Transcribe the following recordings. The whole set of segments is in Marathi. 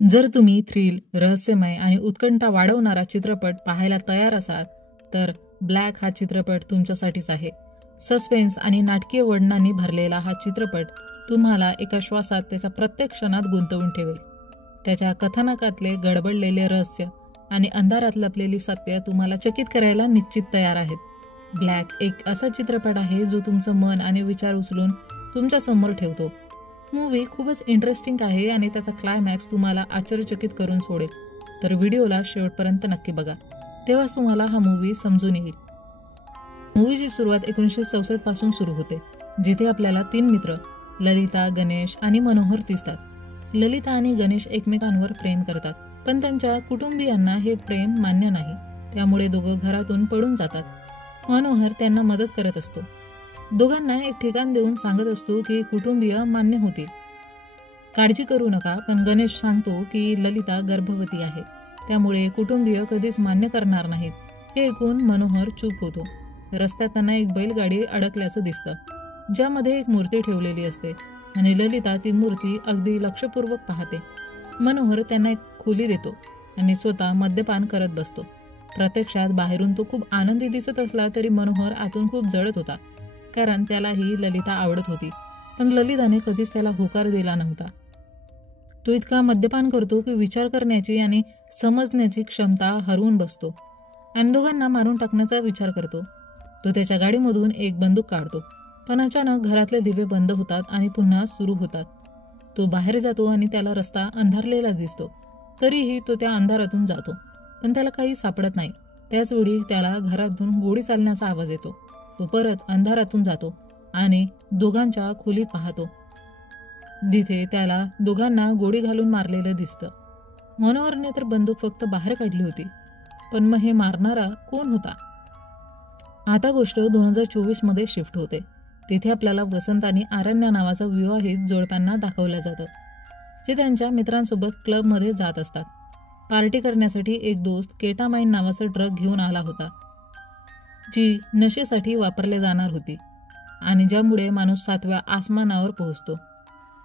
जर तुम्ही थ्रिल, रहस्यमय आणि उत्कंठा वाढवणारा चित्रपट पाहायला तयार असाल तर ब्लॅक हा चित्रपट तुमच्यासाठीच आहे. सस्पेन्स आणि नाटकीय वर्णनांनी भरलेला हा चित्रपट तुम्हाला एका श्वासात त्याच्या प्रत्येक क्षणात गुंतवून ठेवेल. त्याच्या कथानकातले गडबडलेले रहस्य आणि अंधारात लपलेली सत्य तुम्हाला चकित करायला निश्चित तयार आहेत. ब्लॅक एक असा चित्रपट आहे जो तुमचं मन आणि विचार उचलून तुमच्या समोर ठेवतो. मूवी खूपच इंटरेस्टिंग आहे आणि त्याचा क्लायमॅक्स तुम्हाला आश्चर्यचकित करून सोडेल. तर व्हिडिओला शेवटपर्यंत नक्की बघा, तेव्हाच तुम्हाला हा मूवी समजून येईल. मूवीची सुरुवात 1964 पासून सुरू होते, जिथे आपल्याला 3 मित्र ललिता, गणेश आणि मनोहर दिसतात. ललिता आणि गणेश एकमेकांवर प्रेम करतात, पण त्यांच्या कुटुंबियांना हे प्रेम मान्य नाही. त्यामुळे दोघं घरातून पळून जातात. मनोहर त्यांना मदत करत असतो. दोघांना एक ठिकाण देऊन सांगत असतो की कुटुंबीय मान्य होतील, काळजी करू नका. पण गणेश सांगतो की ललिता गर्भवती आहे, त्यामुळे कुटुंबीय कधीच मान्य करणार नाहीत. हे ऐकून मनोहर चूप होतो. रस्त्यात त्यांना एक बैलगाडी अडकल्याचं दिसतं, ज्यामध्ये एक मूर्ती ठेवलेली असते आणि ललिता ती मूर्ती अगदी लक्षपूर्वक पाहते. मनोहर त्यांना एक खोली देतो आणि स्वतः मद्यपान करत बसतो. प्रत्यक्षात बाहेरून तो खूप आनंदी दिसत असला तरी मनोहर आतून खूप जळत होता, कारण त्यालाही ललिता आवडत होती. पण ललिताने कधीच त्याला होकार दिला नव्हता. तो इतका मद्यपान करतो की विचार करण्याची आणि समजण्याची क्षमता हरवून बसतो आणि दोघांना मारून टाकण्याचा विचार करतो. तो त्याच्या गाडीमधून एक बंदूक काढतो, पण अचानक घरातले दिवे बंद होतात आणि पुन्हा सुरू होतात. तो बाहेर जातो आणि त्याला रस्ता अंधारलेला दिसतो. तरीही तो त्या अंधारातून जातो, पण त्याला काही सापडत नाही. त्याचवेळी त्याला घरातून गोळी चालण्याचा आवाज येतो. तो परत अंधारातून जातो आणि दोघांच्या खोलीत पाहतो, जिथे त्याला दोघांना गोळी घालून मारलेलं दिसतं. मनोहरने तर बंदूक फक्त बाहेर काढली होती, पण मग हे मारणारा कोण होता? आता गोष्ट 2024 मध्ये शिफ्ट होते. तिथे आपल्याला वसंत आणि आरण्या नावाचा विवाहित जोडप्यांना दाखवलं जातं, जे त्यांच्या मित्रांसोबत क्लबमध्ये जात असतात. पार्टी करण्यासाठी एक दोस्त केटामाइन नावाचं ड्रग घेऊन आला होता, जी नशेसाठी वापरले जाणार होती आणि ज्यामुळे माणूस 7व्या आसमानावर पोहोचतो.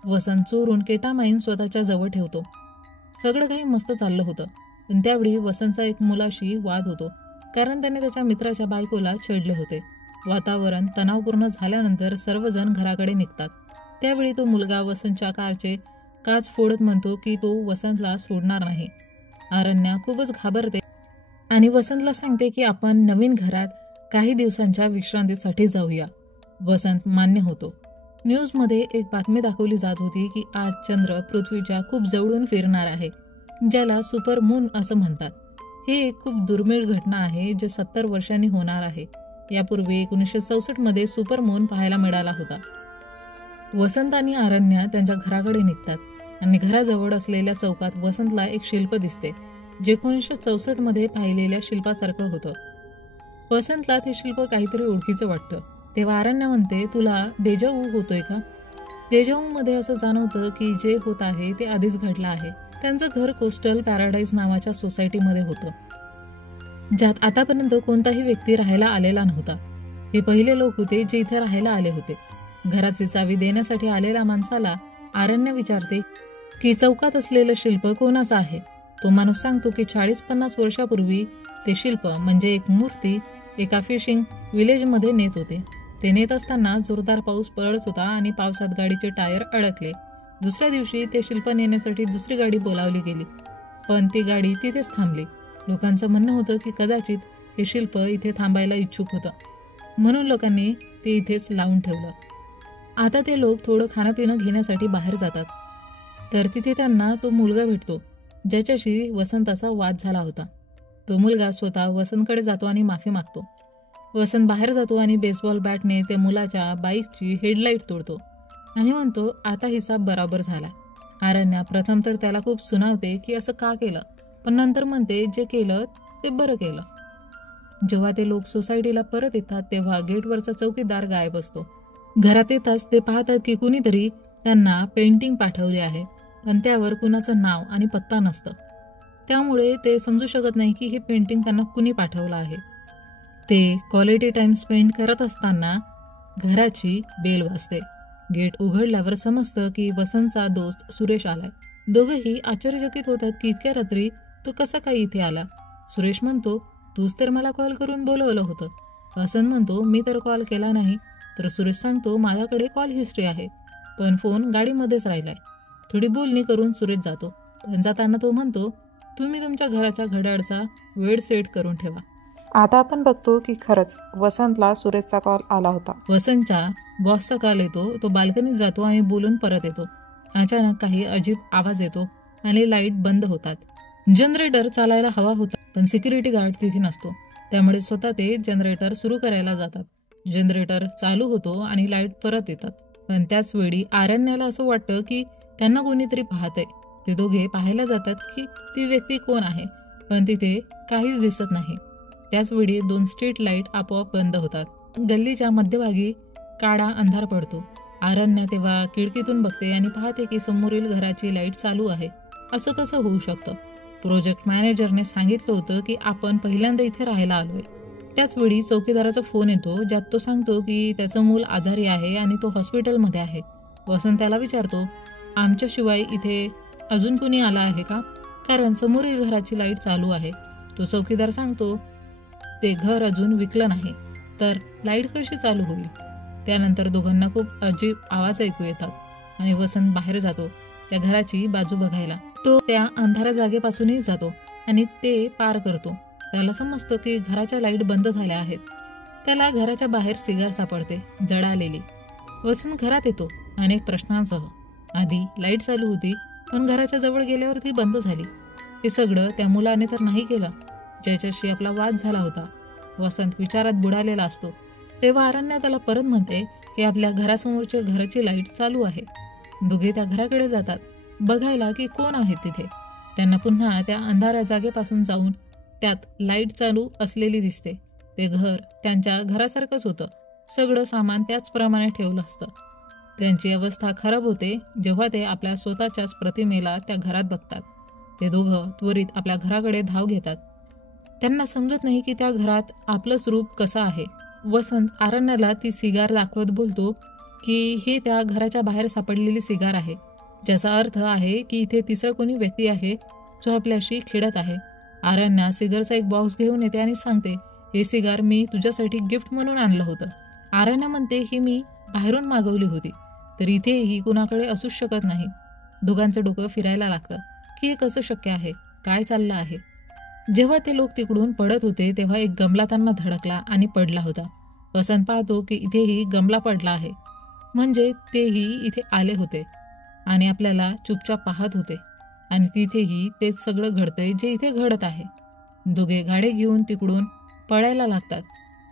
वसंत चोरून केटामाइन स्वतःच्या जवळ ठेवतो. सगळं काही मस्त चाललं होतं, पण त्यावेळी वसंतचा एक मुलाशी वाद होतो, कारण त्याने त्याच्या मित्राच्या बायकोला छेडले होते. वातावरण तणावपूर्ण झाल्यानंतर सर्वजण घराकडे निघतात. त्यावेळी तो मुलगा वसंतच्या कारचे काच फोडत म्हणतो की तो वसंतला सोडणार नाही. आरण्या खूपच घाबरते आणि वसंतला सांगते की आपण नवीन घरात काही दिवसांच्या विश्रांतीसाठी जाऊया. वसंत मान्य होतो. न्यूजमध्ये एक बातमी दाखवली जात होती की आज चंद्र पृथ्वीच्या खूप जवळून फिरणार आहे, ज्याला सुपर मून असं म्हणतात. ही एक खूप दुर्मिळ घटना आहे, जे 70 वर्षांनी होणार आहे. यापूर्वी 1964 मध्ये सुपर मून पाहायला मिळाला होता. वसंत आणि आरण्या त्यांच्या घराकडे निघतात आणि घराजवळ असलेल्या चौकात वसंतला एक शिल्प दिसते, जे 1964 मध्ये पाहिलेल्या शिल्पासारखं होतं. वसंतला ते शिल्प काहीतरी ओळखीचं वाटतं. तेव्हा आरण्या म्हणते, तुला डेजावू होतोय का? डेजावू मध्ये असं जाणवतं की जे होत आहे ते आधीच घडलं आहे. त्यांचं घर कोस्टल पॅराडाईज नावाच्या सोसायटीमध्ये होतं, ज्यात आतापर्यंत कोणताही व्यक्ती राहायला आलेला नव्हता. हे पहिले लोक होते जे इथे राहायला आले होते. घराची चावी देण्यासाठी आलेल्या माणसाला आरण्य विचारते की चौकात असलेलं शिल्प कोणाचं आहे. तो माणूस सांगतो की 40-50 वर्षापूर्वी ते शिल्प म्हणजे एक मूर्ती एका फिशिंग विलेजमध्ये नेत होते. ते नेत असताना जोरदार पाऊस पडत होता आणि पावसात गाडीचे टायर अडकले. दुसऱ्या दिवशी ते शिल्प नेण्यासाठी दुसरी गाडी बोलावली गेली, पण ती गाडी तिथेच थांबली. लोकांचं म्हणणं होतं की कदाचित हे शिल्प इथे थांबायला इच्छुक होतं, म्हणून लोकांनी ते इथेच लावून ठेवलं. आता ते लोक थोडं खाणंपिणं घेण्यासाठी बाहेर जातात, तर तिथे त्यांना तो मुलगा भेटतो, ज्याच्याशी वसंताचा वाद झाला होता. तो मुलगा स्वतः वसंतकडे जातो आणि माफी मागतो. वसंत बाहेर जातो आणि बेसबॉल बॅटने त्या मुलाच्या बाईकची हेडलाईट तोडतो आणि म्हणतो, आता हिसाब बराबर झाला. आरण्या प्रथम तर त्याला खूप सुनावते की असं का केलं, पण नंतर म्हणते जे केलं ते बरं केलं. जेव्हा ते लोक सोसायटीला परत येतात तेव्हा गेटवरचा चौकीदार गायब असतो. घरात येताच ते पाहतात की कुणीतरी त्यांना पेंटिंग पाठवले आहे, पण त्यावर कुणाचं नाव आणि पत्ता नसतं. त्यामुळे ते समजू शकत नाही की हे पेंटिंग त्यांना कुणी पाठवलं आहे. ते क्वालिटी टाइम स्पेंड करत असताना घराची बेल वाजते. गेट उघडल्यावर समजतं की वसंतचा दोस्त सुरेश आलाय. दोघंही आश्चर्यचकित होतात की इतक्या रात्री तो कसा काय इथे आला. सुरेश म्हणतो, तूच तर मला कॉल करून बोलवलं होतं. वसंत म्हणतो, मी तर कॉल केला नाही. तर सुरेश सांगतो, माझ्याकडे कॉल हिस्ट्री आहे, पण फोन गाडीमध्येच राहिलाय. थोडी बोलणी करून सुरेश जातो. पण जाताना तो म्हणतो, तुम्ही तुमच्या घराच्या घड्याळचा वेळ सेट करून ठेवा. आता आपण बघतो की खरंच वसंतला सुरेशचा कॉल आला होता. वसंतच्या बॉसचा कॉल येतो. तो बाल्कनीत जातो आणि बोलून परत येतो. अचानक काही अजीब आवाज येतो आणि लाईट बंद होतात. जनरेटर चालायला हवा होता, पण सिक्युरिटी गार्ड तिथे नसतो. त्यामुळे स्वतः ते जनरेटर सुरू करायला जातात. जनरेटर चालू होतो आणि लाईट परत येतात. पण त्याच वेळी आरण्याला असं वाटतं की त्यांना कोणीतरी पाहतंय. ते दोघे पाहायला जातात की ती व्यक्ती कोण आहे, पण तिथे काहीच दिसत नाही. त्याच वेळी 2 स्ट्रीट लाईट आपोआप बंद होतात. गल्लीच्या मध्यभागी काळा अंधार पडतो. आरण्या तेव्हा खिडकीतून बघते आणि पाहते की समोरील घराची लाईट चालू आहे. असं कसं होऊ शकतं? प्रोजेक्ट मॅनेजरने सांगितलं होतं की आपण पहिल्यांदा इथे राहायला आलोय. त्याच वेळी चौकीदाराचा फोन येतो, ज्यात तो सांगतो की त्याचं मूल आजारी आहे आणि तो हॉस्पिटलमध्ये आहे. वसंत त्याला विचारतो, आमच्याशिवाय इथे अजून कुणी आला आहे का? कारण समोरील घराची लाईट चालू आहे. तो चौकीदार सांगतो, ते घर अजून विकलं नाही, तर लाईट कशी चालू होईल? त्यानंतर दोघांना खूप अजीब आवाज ऐकू येतात आणि वसंत बाहेर जातो त्या घराची बाजू बघायला. तो त्या अंधाऱ्या जागेपासूनही जातो आणि ते पार करतो. त्याला समजतं की घराच्या लाईट बंद झाल्या आहेत. त्याला घराच्या बाहेर सिगार सापडते, जळालेली. वसंत घरात येतो अनेक प्रश्नांसह. आधी लाईट चालू होती, पण घराच्या जवळ गेल्यावर ती बंद झाली. हे सगळं त्या मुलाने तर नाही केलं ज्याच्याशी आपला वाद झाला होता. वसंत विचारात बुडालेला असतो. तेव्हा आरण्या त्याला परत म्हणते की आपल्या घरासमोरच्या घराची लाईट चालू आहे. दोघे त्या घराकडे जातात बघायला की कोण आहे तिथे. त्यांना पुन्हा त्या अंधाऱ्या जागेपासून जाऊन त्यात लाईट चालू असलेली दिसते. ते घर त्यांच्या घरासारखंच होतं. सगळं सामान त्याचप्रमाणे ठेवलं असतं. त्यांची अवस्था खराब होते जेव्हा ते आपल्या स्वतःच्याच प्रतिमेला त्या घरात बघतात. ते दोघं त्वरित आपल्या घराकडे धाव घेतात. त्यांना समजत नाही की त्या घरात आपलंच रूप कसं आहे. वसंत आरण्याला ती सिगार दाखवत बोलतो की हे त्या घराच्या बाहेर सापडलेली सिगार आहे, ज्याचा अर्थ आहे की इथे तिसरा कोणी व्यक्ती आहे जो आपल्याशी खेळत आहे. आरण्या सिगारचा एक बॉक्स घेऊन येते आणि सांगते, हे सिगार मी तुझ्यासाठी गिफ्ट म्हणून आणलं होतं. आरण्या म्हणते, ही मी बाहेरून मागवली होती, तर इथेही कुणाकडे असूच शकत नाही. दोघांचं डोकं फिरायला लागतं की हे कसं शक्य आहे, काय चाललं आहे. जेव्हा ते लोक तिकडून पडत होते तेव्हा एक गमला त्यांना धडकला आणि पडला होता. वसंत पाहतो की इथेही गमला पडला आहे, म्हणजे तेही इथे आले होते आणि आपल्याला चुपचाप पाहत होते आणि तिथेही तेच सगळं घडतंय जे इथे घडत आहे. दोघे गाडी घेऊन तिकडून पळायला लागतात,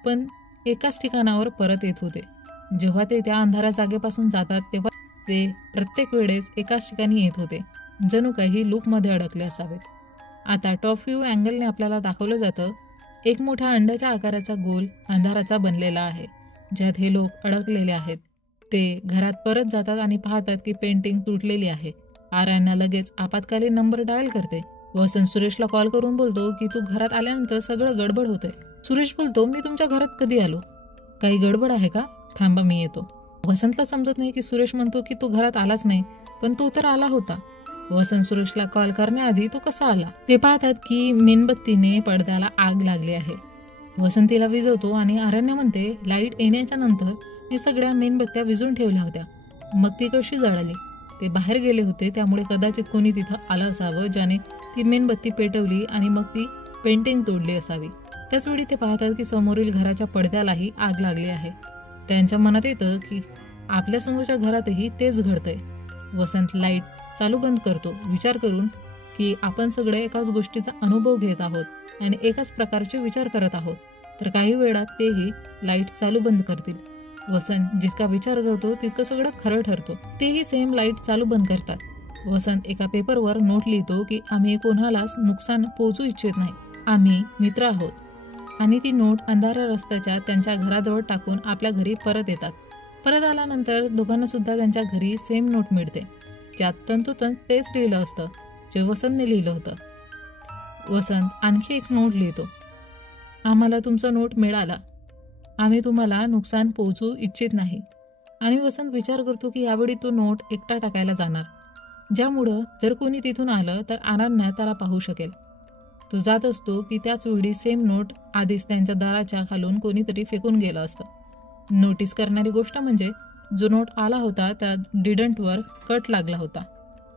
पण एकाच ठिकाणावर परत येत होते. जेव्हा ते त्या अंधाऱ्या जागेपासून जातात तेव्हा ते प्रत्येक वेळेस एकाच ठिकाणी येत होते, जणू काही लूपमध्ये अडकले असावेत. आता टॉप व्ह्यू अँगलने आपल्याला दाखवलं जातं, एक मोठ्या अंड्याच्या आकाराचा गोल अंधाराचा बनलेला आहे, ज्यात हे लोक अडकलेले आहेत. ते घरात परत जातात आणि पाहतात की पेंटिंग तुटलेली आहे. आरण्या लगेच आपत्कालीन नंबर डायल करते. वसंत सुरेशला कॉल करून बोलतो की तू घरात आल्यानंतर सगळं गडबड होतंय. सुरेश बोलतो, मी तुमच्या घरात कधी आलो? काही गडबड आहे का? थांबा, मी येतो. वसंतला समजत नाही की सुरेश म्हणतो की तू घरात आलाच नाही, पण तो तर आला होता. वसंत सुरेशला कॉल करण्याआधी तो कसा आला ते पाहतात की मेणबत्तीने पडद्याला आग लागली आहे. वसंतीला विझवतो आणि आरण्य म्हणते, लाईट येण्याच्या नंतर मी सगळ्या मेणबत्त्या विझून ठेवल्या होत्या, मग ती कशी जळाली? ते बाहेर गेले होते, त्यामुळे कदाचित कोणी तिथं आलं असावं ज्याने ती मेणबत्ती पेटवली आणि मग ती पेंटिंग तोडली असावी. त्याचवेळी ते पाहतात की समोरील घराच्या पडद्यालाही आग लागली आहे. त्यांच्या मनात येतं की आपल्या समोरच्या घरातही तेच घडतंय. वसंत लाईट चालू बंद करतो, विचार करून की आपण सगळे एकाच गोष्टीचा अनुभव घेत आहोत आणि एकाच प्रकारचे विचार करत आहोत. तर काही वेळात तेही लाईट चालू बंद करतील. वसंत जितका विचार करतो तितकं सगळं खरं ठरतो. तेही सेम लाईट चालू बंद करतात. वसंत एका पेपरवर नोट लिहितो की आम्ही कोणालाच नुकसान पोहोचू इच्छित नाही, आम्ही मित्र आहोत. आणि ती नोट अंधाऱ्या रस्त्याच्या त्यांच्या घराजवळ टाकून आपल्या घरी परत येतात. परत आल्यानंतर दोघांना सुद्धा त्यांच्या घरी सेम नोट मिळते, ज्यात तंतोतंत तेच लिहिलं असतं जे वसंतने लिहिलं होतं. वसंत आणखी एक नोट लिहितो, आम्हाला तुमचा नोट मिळाला, आम्ही तुम्हाला नुकसान पोहोचू इच्छित नाही. आणि वसंत विचार करतो की यावेळी तो नोट एकटा टाकायला जाणार. ज्यामुळं जर कोणी तिथून आलं तर अनन्या त्याला पाहू शकेल. तो जात असतो की त्याच वेळी सेम नोट आधीच त्यांच्या दाराच्या खालून कोणीतरी फेकून गेलं असतं. नोटीस करणारी गोष्ट म्हणजे जो नोट आला होता त्यात डिडंटवर कट लागला होता.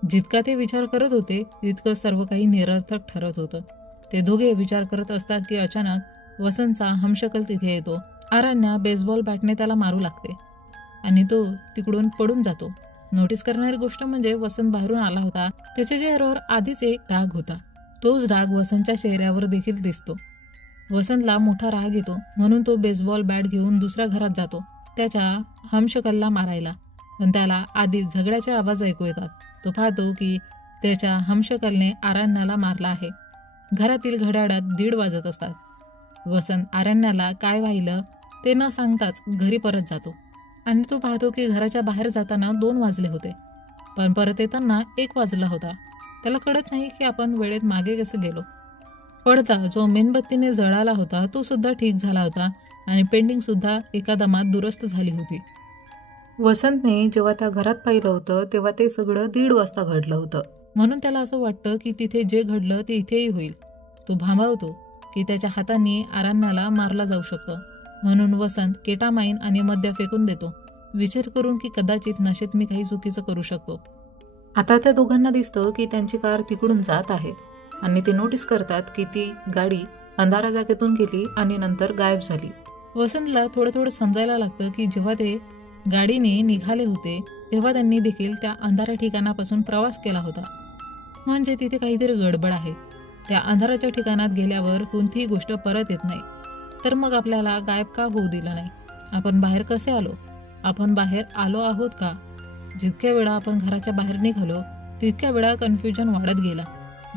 जितका ते विचार करत होते तितकं सर्व काही निरर्थक ठरत होतं. ते दोघे विचार करत असतात की अचानक वसंतचा हमशकल तिथे येतो. अरण्या बेसबॉल बॅटने त्याला मारू लागते आणि तो तिकडून पडून जातो. नोटीस करणारी गोष्ट म्हणजे वसंत बाहेरून आला होता. त्याच्या चेहऱ्यावर आधीच एक डाग होता. तोच डाग वसंतच्या चेहऱ्यावर देखील दिसतो. वसंतला मोठा राग येतो म्हणून तो बेसबॉल बॅट घेऊन दुसऱ्या घरात जातो त्याच्या हमशकलला मारायला. पण त्याला आधी झगड्याचे आवाज ऐकू येतात. तो पाहतो की त्याच्या हमशकलने अरण्याला मारला आहे. घरातील घड्याळात 1:30 वाजत असतात. वसंत अरण्याला काय व्हायलं ते न सांगताच घरी परत जातो आणि तो पाहतो की घराच्या बाहेर जाताना 2 वाजले होते पण परत येताना 1 वाजला होता. त्याला कळत नाही की आपण वेळेत मागे कसं गेलो. पडदा जो मेणबत्तीने जळाला होता तो सुद्धा ठीक झाला होता आणि पेंटिंग सुद्धा एका दमात दुरुस्त झाली होती. वसंतने जेव्हा त्या घरात पाहिलं होतं तेव्हा ते सगळं 1:30 वाजता घडलं होतं. म्हणून त्याला असं वाटतं की तिथे जे घडलं ते इथेही होईल. तो भांबावतो की त्याच्या हातांनी अरण्याला मारला जाऊ शकतो. म्हणून वसंत केटामाईन आणि मद्य फेकून देतो, विचार करून की कदाचित नशेत मी काही चुकीचं करू शकतो. आता त्या दोघांना दिसतं की त्यांची कार तिकडून जात आहे आणि ते नोटीस करतात की ती गाडी अंधारा जागेतून गेली आणि नंतर गायब झाली. वसंतला थोडं समजायला लागतं की जेव्हा ते गाडीने निघाले होते तेव्हा त्यांनी देखील त्या अंधारा ठिकाणापासून प्रवास केला होता. म्हणजे तिथे काहीतरी गडबड आहे. त्या अंधाराच्या ठिकाणात गेल्यावर कोणतीही गोष्ट परत येत नाही. तर मग आपल्याला गायब का होऊ दिलं नाही? आपण बाहेर कसे आलो? आपण बाहेर आलो आहोत का? जितक्या वेळा आपण घराच्या बाहेर निघालो तितक्या वेळा कन्फ्युजन वाढत गेला.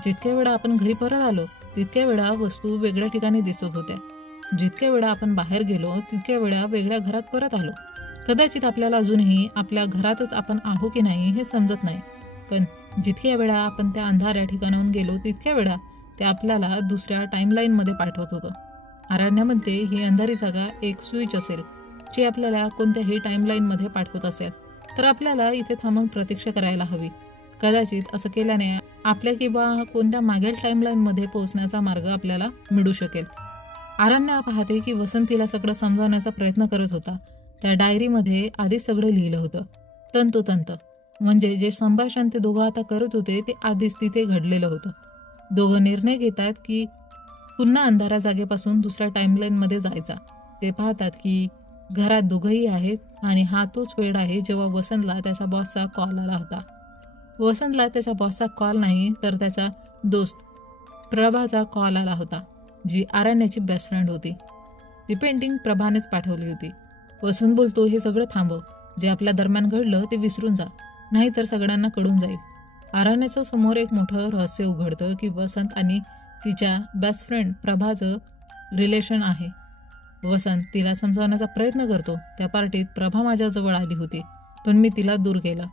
जितक्या वेळा आपण घरी परत आलो तितक्या वेळा वस्तू वेगळ्या ठिकाणी दिसत होत्या. जितक्या वेळा आपण बाहेर गेलो तितक्या वेळा वेगळ्या घरात परत आलो. कदाचित आपल्याला अजूनही आपल्या घरातच आपण आहो की नाही हे समजत नाही. पण जितक्या वेळा आपण त्या अंधाऱ्या ठिकाणाहून गेलो तितक्या वेळा ते आपल्याला दुसऱ्या टाईमलाईनमध्ये पाठवत होतं. अरण्यामध्ये ही अंधारी जागा एक स्विच असेल जी आपल्याला कोणत्याही टाईमलाईनमध्ये पाठवत असेल तर आपल्याला इथे थांबून प्रतीक्षा करायला हवी. कदाचित असं केल्याने आपल्या किंवा कोणत्या मागील टाईमलाईनमध्ये पोहोचण्याचा मार्ग आपल्याला मिळू शकेल. अरण्या पाहते की वसंत तिला सगळं समजावण्याचा प्रयत्न करत होता. त्या डायरीमध्ये आधीच सगळं लिहिलं होतं तंतोतंत. म्हणजे जे संभाषण ते दोघं आता करत होते ते आधीच तिथे घडलेलं होतं. दोघं निर्णय घेतात की पुन्हा अंधारा जागेपासून दुसऱ्या टाईमलाईनमध्ये जायचा. ते पाहतात की घरात दोघंही आहेत आणि हा तोच वेळ आहे जेव्हा वसंतला त्याचा बॉसचा कॉल आला होता. वसंतला त्याच्या बॉसचा कॉल नाही तर त्याचा दोस्त प्रभाचा कॉल आला होता जी अरण्याची बेस्ट फ्रेंड होती. ती पेंटिंग प्रभानेच पाठवली होती. वसंत बोलतो हे सगळं थांबव. जे आपल्या दरम्यान घडलं ते विसरून जा नाहीतर सगळ्यांना कळून जाईल. अरण्याच्या समोर एक मोठं रहस्य उघडतं की वसंत आणि तिच्या बेस्ट फ्रेंड प्रभाचं रिलेशन आहे. वसंत तिला समजावण्याचा प्रयत्न करतो. त्या पार्टीत प्रभा माझ्याजवळ आली होती पण मी तिला दूर केलं.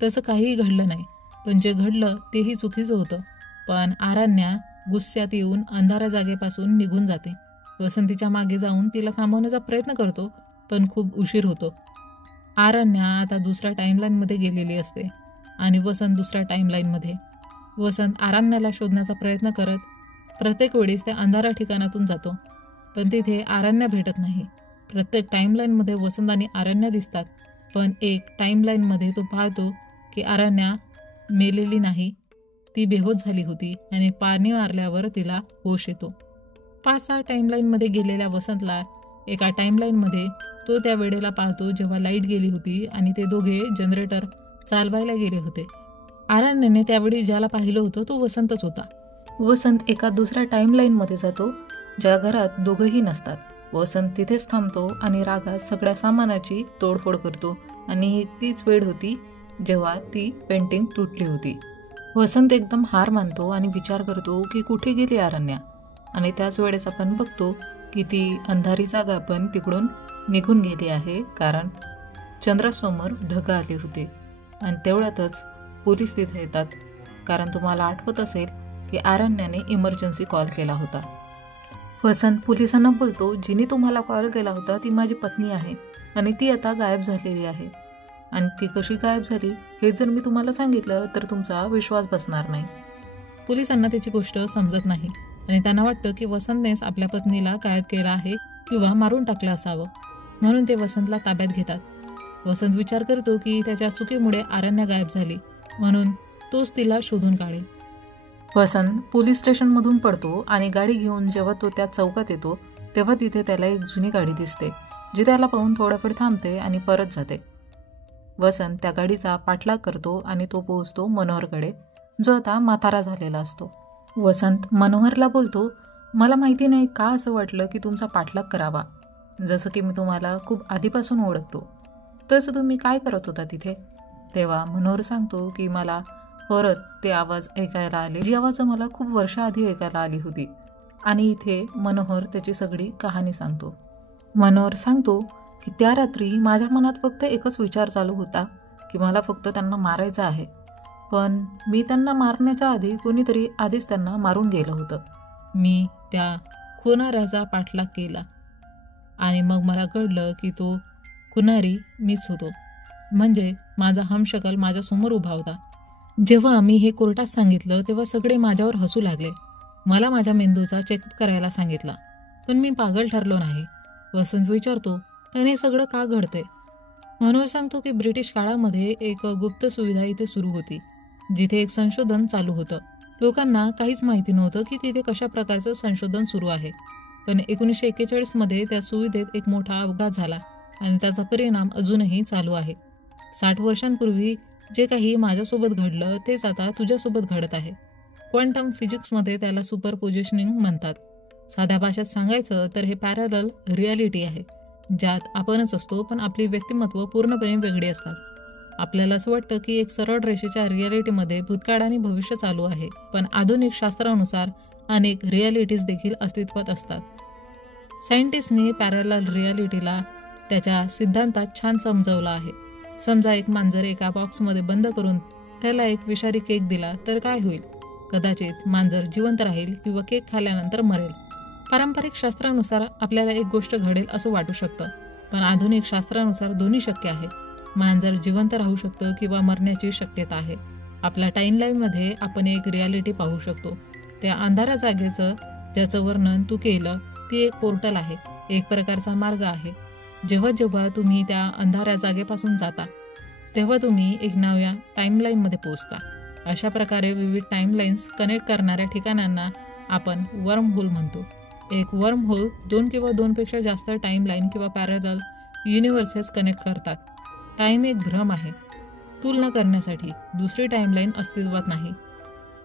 तसं काहीही घडलं नाही पण जे घडलं तेही चुकीचं होतं. पण अरण्या गुस्स्यात येऊन अंधारा जागेपासून निघून जाते. वसंतीच्या मागे जाऊन तिला थांबवण्याचा प्रयत्न करतो पण खूप उशीर होतो. अरण्या आता दुसऱ्या टाईमलाईनमध्ये गेलेली असते आणि वसंत दुसऱ्या टाईमलाईनमध्ये. वसंत अरण्याला शोधण्याचा प्रयत्न करत प्रत्येक वेळेस त्या अंधारा ठिकाणातून जातो पण तिथे अरण्या भेटत नाही. प्रत्येक टाईमलाईनमध्ये वसंत आणि अरण्या दिसतात पण एक टाईमलाईनमध्ये तो पाहतो की अरण्या मेलेली नाही, ती बेहोश झाली होती आणि पाणी मारल्यावर तिला होश येतो. 5-6 टाईमलाईनमध्ये गेलेल्या वसंतला एका टाईमलाईनमध्ये तो त्या वेळेला पाहतो जेव्हा लाईट गेली होती आणि ते दोघे जनरेटर चालवायला गेले होते. अरण्याने त्यावेळी ज्याला पाहिलं होतं तो वसंतच होता. वसंत एका दुसऱ्या टाईमलाईनमध्ये जातो ज्या घरात दोघंही नसतात. वसंत तिथेच थांबतो आणि रागात सगळ्या सामानाची तोडफोड करतो आणि तीच वेळ होती जेव्हा ती पेंटिंग तुटली होती. वसंत एकदम हार मानतो आणि विचार करतो की कुठे गेली अरण्या. आणि त्याच वेळेस आपण बघतो की ती अंधारी जागा पण तिकडून निघून गेली आहे कारण चंद्रासमोर ढग आले होते. आणि तेवढ्यातच पोलीस तिथे येतात कारण तुम्हाला आठवत असेल की अरण्याने इमर्जन्सी कॉल केला होता. वसंत पोलिसांना बोलतो जिने तुम्हाला कॉल केला होता ती माझी पत्नी आहे आणि ती आता गायब झालेली आहे. आणि ती कशी गायब झाली हे जर मी तुम्हाला सांगितलं तर तुमचा विश्वास बसणार नाही. पोलिसांना त्याची गोष्ट समजत नाही आणि त्यांना वाटतं की वसंतनेच आपल्या पत्नीला गायब केला आहे किंवा मारून टाकलं असावं, म्हणून ते वसंतला ताब्यात घेतात. वसंत विचार करतो की त्याच्या चुकीमुळे आरण्या गायब झाली, म्हणून तोच तिला शोधून काढेल. वसंत पोलीस स्टेशनमधून पडतो आणि गाडी घेऊन जेव्हा तो त्या चौकात येतो तेव्हा तिथे त्याला एक जुनी गाडी दिसते, जी त्याला पाहून थोडाफार थांबते आणि परत जाते. वसंत त्या गाडीचा पाठलाग करतो आणि तो पोहोचतो मनोहरकडे, जो आता म्हातारा झालेला असतो. वसंत मनोहरला बोलतो, मला माहिती नाही का असं वाटलं की तुमचा पाठलाग करावा. जसं की मी तुम्हाला खूप आधीपासून ओळखतो, तसं तुम्ही काय करत होता तिथे? तेव्हा मनोहर सांगतो की मला परत ते आवाज ऐकायला आले, जी आवाज मला खूप वर्षाआधी ऐकायला आली होती. आणि इथे मनोहर त्याची सगळी कहाणी सांगतो. मनोहर सांगतो की त्या रात्री माझ्या मनात फक्त एकच विचार चालू होता की मला फक्त त्यांना मारायचं आहे, पण मी त्यांना मारण्याच्या आधी कोणीतरी आधीच त्यांना मारून गेलं होतं. मी त्या खुनाऱ्याचा पाठलाग केला आणि मग मला कळलं की तो खुनारी मीच होतो, म्हणजे माझा हमशकल माझ्यासमोर उभा होता. जेव्हा मी हे कोर्टात सांगितलं तेव्हा सगळे माझ्यावर हसू लागले. मला माझ्या मेंदूचा चेकअप करायला सांगितला, पण मी पागल ठरलो नाही. वसंत विचारतो, पण हे सगळं का घडतंय? मनोहर सांगतो की ब्रिटिश काळामध्ये एक गुप्त सुविधा इथे सुरू होती, जिथे एक संशोधन चालू होतं. लोकांना काहीच माहिती नव्हतं की तिथे कशा प्रकारचं संशोधन सुरू आहे, पण 1941 त्या सुविधेत एक मोठा अपघात झाला आणि त्याचा परिणाम अजूनही चालू आहे. 60 वर्षांपूर्वी जे काही माझ्यासोबत घडलं तेच आता तुझ्यासोबत घडत आहे. क्वांटम फिजिक्समध्ये त्याला सुपरपोजिशनिंग म्हणतात. साध्या भाषेत सांगायचं तर हे पॅरलल रियालिटी आहे, ज्यात आपणच असतो पण आपली व्यक्तिमत्व पूर्णपणे वेगळी असतात. आपल्याला असं वाटतं की एक सरळ रेषेच्या रियालिटीमध्ये भूतकाळ आणि भविष्य चालू आहे, पण आधुनिक शास्त्रानुसार अनेक रियालिटीज देखील अस्तित्वात असतात. सायंटिस्टने पॅरलल रियालिटीला त्याच्या सिद्धांतात छान समजवलं आहे. समजा एक मांजर एका बॉक्समध्ये बंद करून त्याला एक विषारी केक दिला तर काय होईल? कदाचित मांजर जिवंत राहील किंवा केक खाल्ल्यानंतर मरेल. पारंपरिक शास्त्रानुसार आपल्याला एक गोष्ट घडेल असं वाटू शकतं, पण आधुनिक शास्त्रानुसार दोन्ही शक्य आहे. मांजर जिवंत राहू शकतं किंवा मरण्याची शक्यता आहे. आपल्या टाईमलाईनमध्ये आपण एक रियालिटी पाहू शकतो. त्या अंधाऱ्या जागेचं ज्याचं वर्णन तू केलं ती एक पोर्टल आहे, एक प्रकारचा मार्ग आहे. जेव्हा जेव्हा तुम्ही त्या अंधाऱ्या जागेपासून जाता तेव्हा तुम्ही एक नव्या टाईमलाईनमध्ये पोहोचता. अशा प्रकारे विविध टाईमलाईन्स कनेक्ट करणाऱ्या ठिकाणांना आपण वर्म होल म्हणतो. एक वर्म होल 2 किंवा 2पेक्षा जास्त टाईमलाईन किंवा पॅरलल युनिव्हर्सेस कनेक्ट करतात. टाईम एक भ्रम आहे. तुलना करण्यासाठी दुसरी टाईमलाईन अस्तित्वात नाही,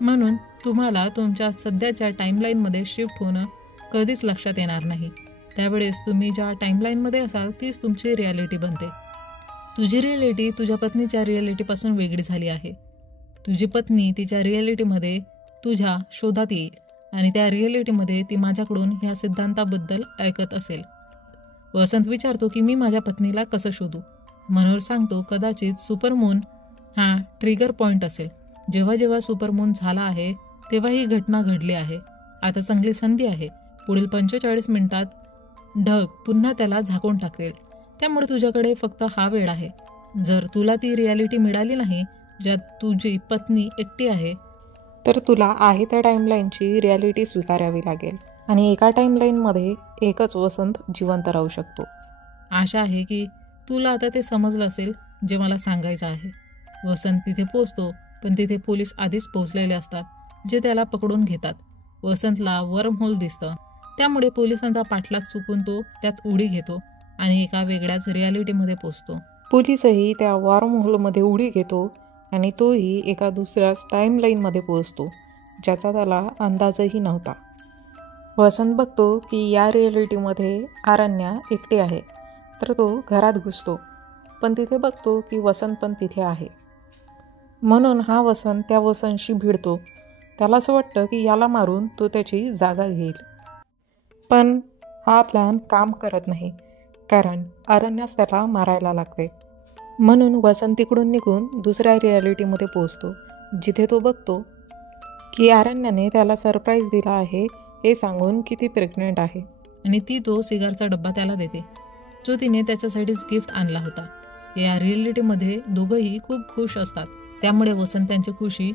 म्हणून तुम्हाला तुमच्या सध्याच्या टाईमलाईनमध्ये शिफ्ट होणं कधीच लक्षात येणार नाही. त्यावेळेस तुम्ही ज्या टाईमलाईनमध्ये असाल तीच तुमची रियालिटी बनते. तुझी रियालिटी तुझ्या पत्नीच्या रियालिटीपासून वेगळी झाली आहे. तुझी पत्नी तिच्या रियालिटीमध्ये तुझ्या शोधात येईल आणि त्या रियालिटीमध्ये ती माझ्याकडून ह्या सिद्धांताबद्दल ऐकत असेल. वसंत विचारतो की मी माझ्या पत्नीला कसं शोधू? मनोहर सांगतो, कदाचित सुपरमून हा ट्रिगर पॉईंट असेल. जेव्हा जेव्हा सुपरमून झाला आहे तेव्हा ही घटना घडली आहे. आता चांगली संधी आहे. पुढील 45 मिनिटात ढग पुन्हा त्याला झाकून टाकेल, त्यामुळे तुझ्याकडे फक्त हा वेळ आहे. जर तुला ती रियालिटी मिळाली नाही ज्यात तुझी पत्नी एकटी आहे, तर तुला आहे त्या टाईमलाईनची रियालिटी स्वीकारावी लागेल आणि एका टाईमलाईनमध्ये एकच वसंत जिवंत राहू शकतो. आशा आहे की तुला आता ते समजलं असेल जे मला सांगायचं आहे. वसंत तिथे पोचतो, पण तिथे पोलीस आधीच पोहोचलेले असतात, जे त्याला पकडून घेतात. वसंतला वर्म होल दिसतं, त्यामुळे पोलिसांचा पाठलाग चुकून तो त्यात उडी घेतो आणि एका वेगळ्याच रियालिटीमध्ये पोचतो. पोलीसही त्या वॉर्म होलमध्ये उडी घेतो आणि तोही एका दुसऱ्याच टाईमलाईनमध्ये पोहोचतो, ज्याचा त्याला अंदाजही नव्हता. वसंत बघतो की या रियालिटीमध्ये आरण्या एकटी आहे, तर तो घरात घुसतो, पण तिथे बघतो की वसंत पण तिथे आहे. म्हणून हा वसंत त्या वसंतशी भिडतो. त्याला असं वाटतं की याला मारून तो त्याची जागा घेईल, पण हा प्लॅन काम करत नाही, कारण अरण्यास त्याला मारायला लागते. म्हणून वसंत तिकडून निघून दुसऱ्या रियालिटीमध्ये पोहोचतो, जिथे तो बघतो की अरण्याने त्याला सरप्राईज दिला आहे हे सांगून की ती प्रेग्नेंट आहे आणि ती तो सिगारचा डब्बा त्याला देते, जो तिने त्याच्यासाठीच गिफ्ट आणला होता. या रिॲलिटीमध्ये दोघंही खूप खुश असतात, त्यामुळे वसंत त्यांची खुशी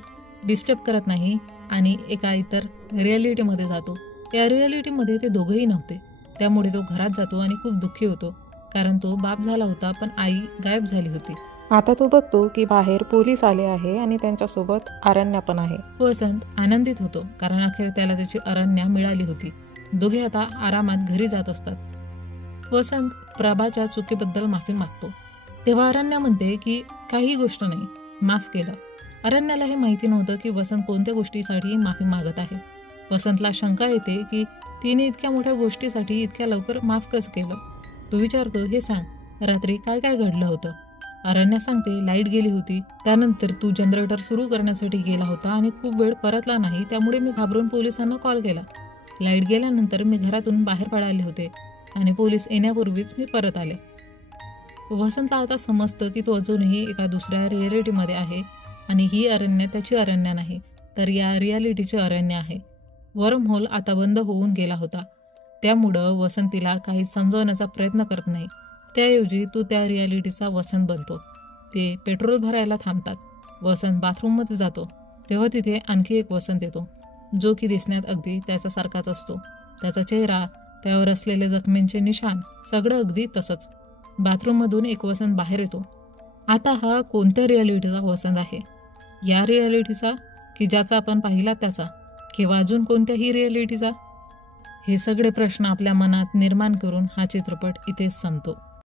डिस्टर्ब करत नाही आणि एका इतर रिॲलिटीमध्ये जातो. या रिॲलिटीमध्ये ते दोघंही नव्हते, त्यामुळे तो घरात जातो आणि खूप दुःखी होतो, कारण तो बाप झाला होता पण आई गायब झाली होती. आता तो बघतो की बाहेर पोलीस आले आहे आणि त्यांच्यासोबत अरण्या पण आहे. वसंत आनंदित होतो, कारण अखेर त्याला त्याची अरण्या मिळाली होती. दोघे आता आरामात घरी जात असतात. वसंत प्रभाच्या चुकीबद्दल माफी मागतो, तेव्हा अरण्या म्हणते की काही गोष्ट नाही, माफ केलं. अरण्याला हे माहिती नव्हतं की वसंत कोणत्या गोष्टीसाठी माफी मागत आहे. वसंतला शंका येते की तिने इतक्या मोठ्या गोष्टीसाठी इतक्या लवकर माफ कसं केलं. तो विचारतो, हे सांग, रात्री काय काय घडलं होतं. अरण्या सांगते, लाईट गेली होती, त्यानंतर तू जनरेटर सुरू करण्यासाठी गेला होता आणि खूप वेळ परतला नाही, त्यामुळे मी घाबरून पोलिसांना कॉल केला. लाईट गेल्यानंतर मी घरातून बाहेर पडायले होते आणि पोलीस येण्यापूर्वीच मी परत आले. वसंतला आता समजतं की तो अजूनही एका दुसऱ्या रिॲलिटीमध्ये आहे आणि ही अरण्या त्याची अरण्या नाही, तर या रिॲलिटीची अरण्या आहे. वर्म होल आता बंद होऊन गेला होता, त्यामुळं वसंतीला काही समजवण्याचा प्रयत्न करत नाही. त्याऐवजी तू त्या रिॲलिटीचा वसंत बनतो. ते पेट्रोल भरायला थांबतात. वसंत बाथरूममध्ये जातो, तेव्हा तिथे आणखी एक वसंत येतो, जो की दिसण्यात अगदी त्याच्यासारखाच असतो. त्याचा चेहरा, त्यावर असलेले जखमींचे निशाण, सगळं अगदी तसंच. बाथरूममधून एक वसंत बाहेर येतो. आता हा कोणत्या रिॲलिटीचा वसंत आहे? या रिॲलिटीचा, की ज्याचा आपण पाहिला त्याचा, किंवा अजून कोणत्याही रिॲलिटीचा? हे सगळे प्रश्न आपल्या मनात निर्माण करून हा चित्रपट इथेच संपतो.